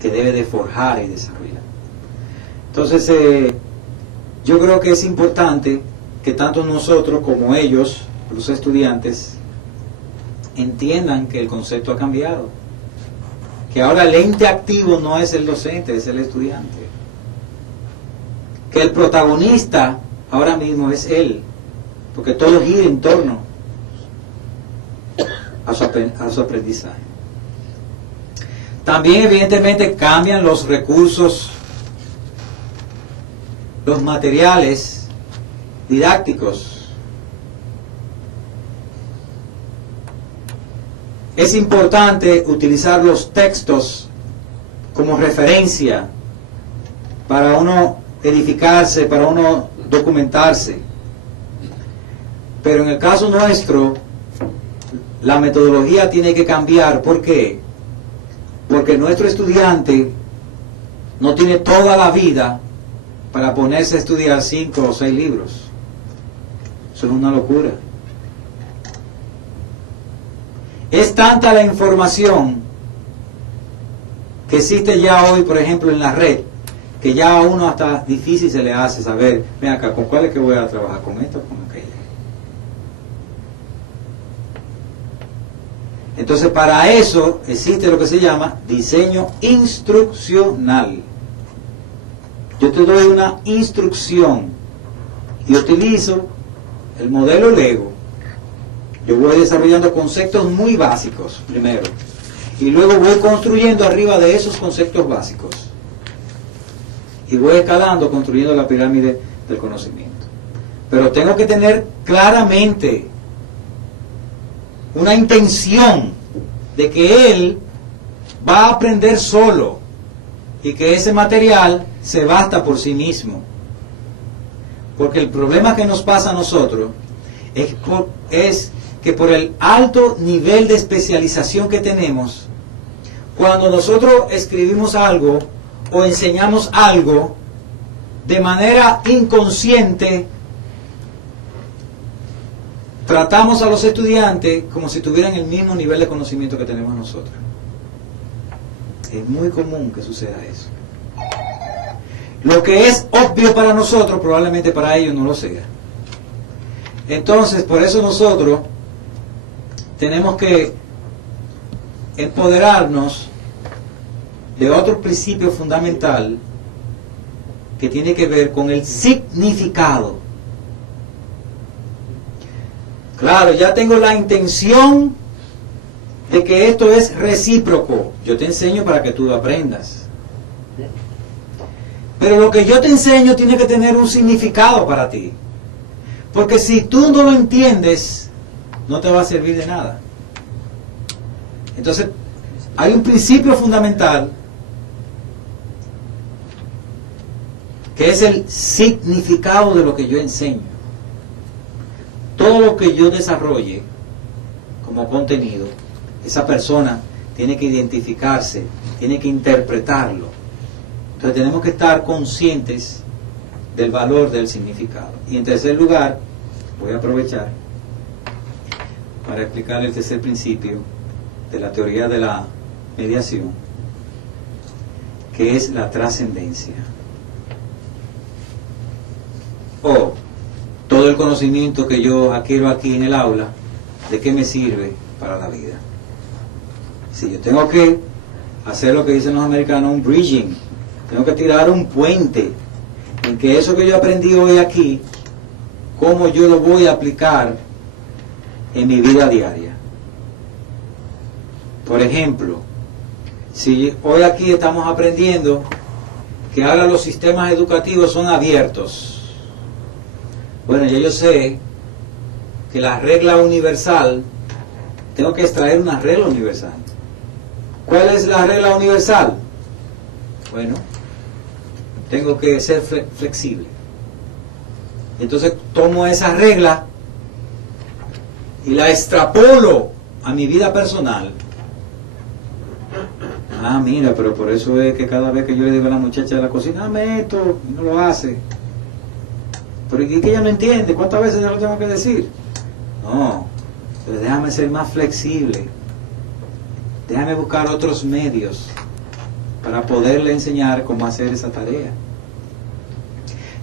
que debe de forjar y desarrollar. Entonces, yo creo que es importante que tanto nosotros como ellos, los estudiantes, entiendan que el concepto ha cambiado. Que ahora el ente activo no es el docente, es el estudiante. Que el protagonista ahora mismo es él, porque todo gira en torno a su aprendizaje. También evidentemente cambian los recursos, los materiales didácticos. Es importante utilizar los textos como referencia para uno edificarse, para uno documentarse. Pero en el caso nuestro, la metodología tiene que cambiar. ¿Por qué? Porque nuestro estudiante no tiene toda la vida para ponerse a estudiar 5 o 6 libros. Eso es una locura. Es tanta la información que existe ya hoy, por ejemplo, en la red, que ya a uno hasta difícil se le hace saber, ven acá, ¿con cuál es que voy a trabajar? ¿Con esto o con aquello? Entonces, para eso existe lo que se llama diseño instruccional. Yo te doy una instrucción y utilizo el modelo Lego. Yo voy desarrollando conceptos muy básicos primero y luego voy construyendo arriba de esos conceptos básicos y voy escalando, construyendo la pirámide del conocimiento. Pero tengo que tener claramente una intención de que él va a aprender solo y que ese material se basta por sí mismo. Porque el problema que nos pasa a nosotros es que por el alto nivel de especialización que tenemos, cuando nosotros escribimos algo o enseñamos algo, de manera inconsciente tratamos a los estudiantes como si tuvieran el mismo nivel de conocimiento que tenemos nosotros. Es muy común que suceda eso. Lo que es obvio para nosotros, probablemente para ellos no lo sea. Entonces, por eso nosotros tenemos que empoderarnos de otro principio fundamental que tiene que ver con el significado. Claro, ya tengo la intención de que esto es recíproco. Yo te enseño para que tú aprendas. Pero lo que yo te enseño tiene que tener un significado para ti. Porque si tú no lo entiendes, no te va a servir de nada. Entonces, hay un principio fundamental que es el significado de lo que yo enseño. Todo lo que yo desarrolle como contenido, esa persona tiene que identificarse, tiene que interpretarlo. Entonces tenemos que estar conscientes del valor del significado. Y en tercer lugar, voy a aprovechar para explicar el tercer principio de la teoría de la mediación, que es la trascendencia. O todo el conocimiento que yo adquiero aquí en el aula, ¿de qué me sirve para la vida? Si yo tengo que hacer lo que dicen los americanos, un bridging, tengo que tirar un puente en que eso que yo aprendí hoy aquí, cómo yo lo voy a aplicar en mi vida diaria. Por ejemplo, si hoy aquí estamos aprendiendo que ahora los sistemas educativos son abiertos, bueno, ya yo sé que la regla universal, tengo que extraer una regla universal. ¿Cuál es la regla universal? Bueno, tengo que ser flexible. Entonces tomo esa regla y la extrapolo a mi vida personal. Ah, mira, pero por eso es que cada vez que yo le digo a la muchacha de la cocina, dame esto, y no lo hace. Pero ¿y que ella no entiende? ¿Cuántas veces yo lo tengo que decir? No, pero déjame ser más flexible. Déjame buscar otros medios para poderle enseñar cómo hacer esa tarea.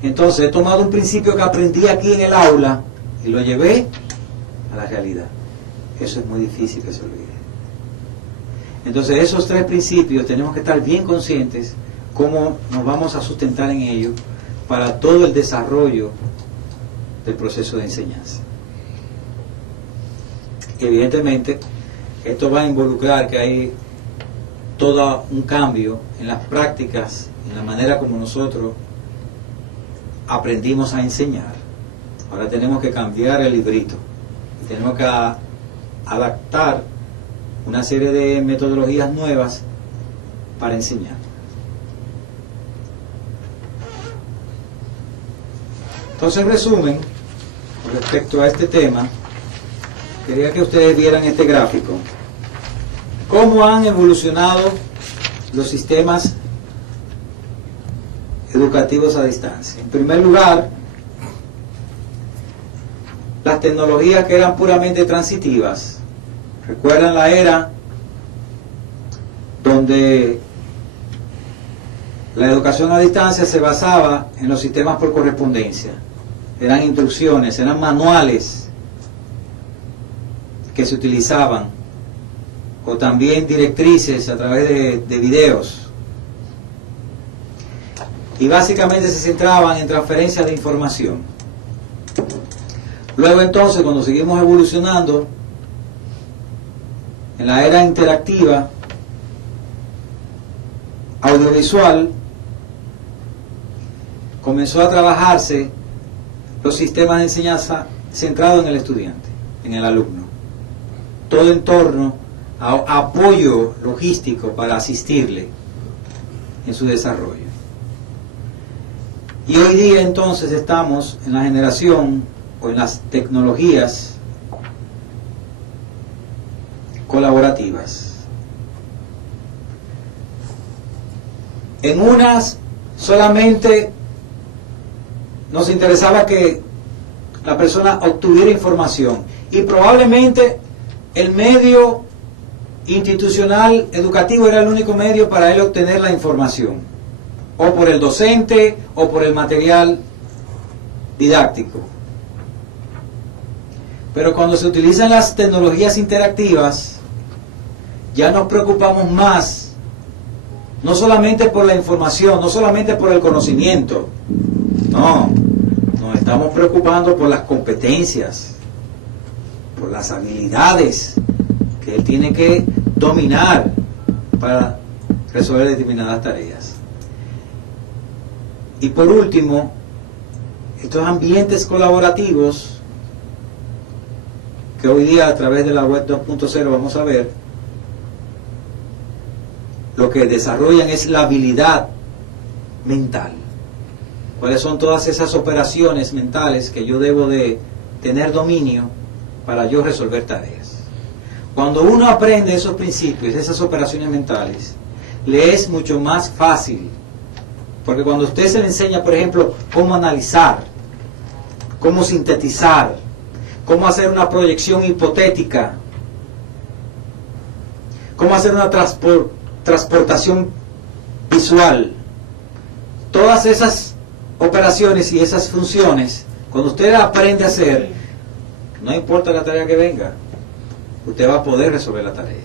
Entonces he tomado un principio que aprendí aquí en el aula y lo llevé a la realidad. Eso es muy difícil que se olvide. Entonces esos 3 principios tenemos que estar bien conscientes cómo nos vamos a sustentar en ellos para todo el desarrollo del proceso de enseñanza. Evidentemente esto va a involucrar que hay todo un cambio en las prácticas, en la manera como nosotros aprendimos a enseñar. Ahora tenemos que cambiar el librito y tenemos que adaptar una serie de metodologías nuevas para enseñar. Entonces, en resumen, respecto a este tema, quería que ustedes vieran este gráfico. ¿Cómo han evolucionado los sistemas educativos a distancia? En primer lugar, las tecnologías que eran puramente transitivas. ¿Recuerdan la era donde la educación a distancia se basaba en los sistemas por correspondencia? Eran instrucciones, eran manuales que se utilizaban, o también directrices a través de videos. Y básicamente se centraban en transferencia de información. Luego entonces, cuando seguimos evolucionando, en la era interactiva, audiovisual, comenzó a trabajarse los sistemas de enseñanza centrados en el estudiante, en el alumno. Todo en torno a apoyo logístico para asistirle en su desarrollo. Y hoy día entonces estamos en la generación o en las tecnologías colaborativas. En unas solamente nos interesaba que la persona obtuviera información y probablemente el medio institucional educativo era el único medio para él obtener la información, o por el docente o por el material didáctico. Pero cuando se utilizan las tecnologías interactivas, ya nos preocupamos más, no solamente por la información, no solamente por el conocimiento, no, nos estamos preocupando por las competencias, por las habilidades que él tiene que dominar para resolver determinadas tareas. Y por último, estos ambientes colaborativos que hoy día a través de la web 2.0 vamos a ver, lo que desarrollan es la habilidad mental. ¿Cuáles son todas esas operaciones mentales que yo debo de tener dominio para yo resolver tareas? Cuando uno aprende esos principios, esas operaciones mentales, le es mucho más fácil. Porque cuando usted se le enseña, por ejemplo, cómo analizar, cómo sintetizar, cómo hacer una proyección hipotética, cómo hacer una transportación visual, todas esas operaciones y esas funciones, cuando usted aprende a hacer, no importa la tarea que venga, usted va a poder resolver la tarea.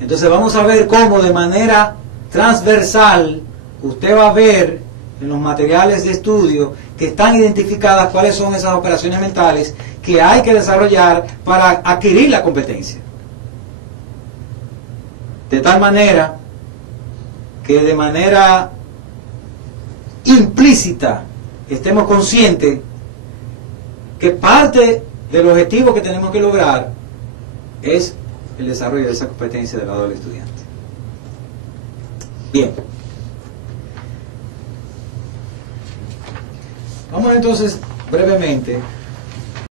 Entonces vamos a ver cómo de manera transversal usted va a ver en los materiales de estudio que están identificadas cuáles son esas operaciones mentales que hay que desarrollar para adquirir la competencia. De tal manera que de manera implícita estemos conscientes que parte del objetivo que tenemos que lograr es el desarrollo de esa competencia del lado del estudiante. Bien. Vamos entonces brevemente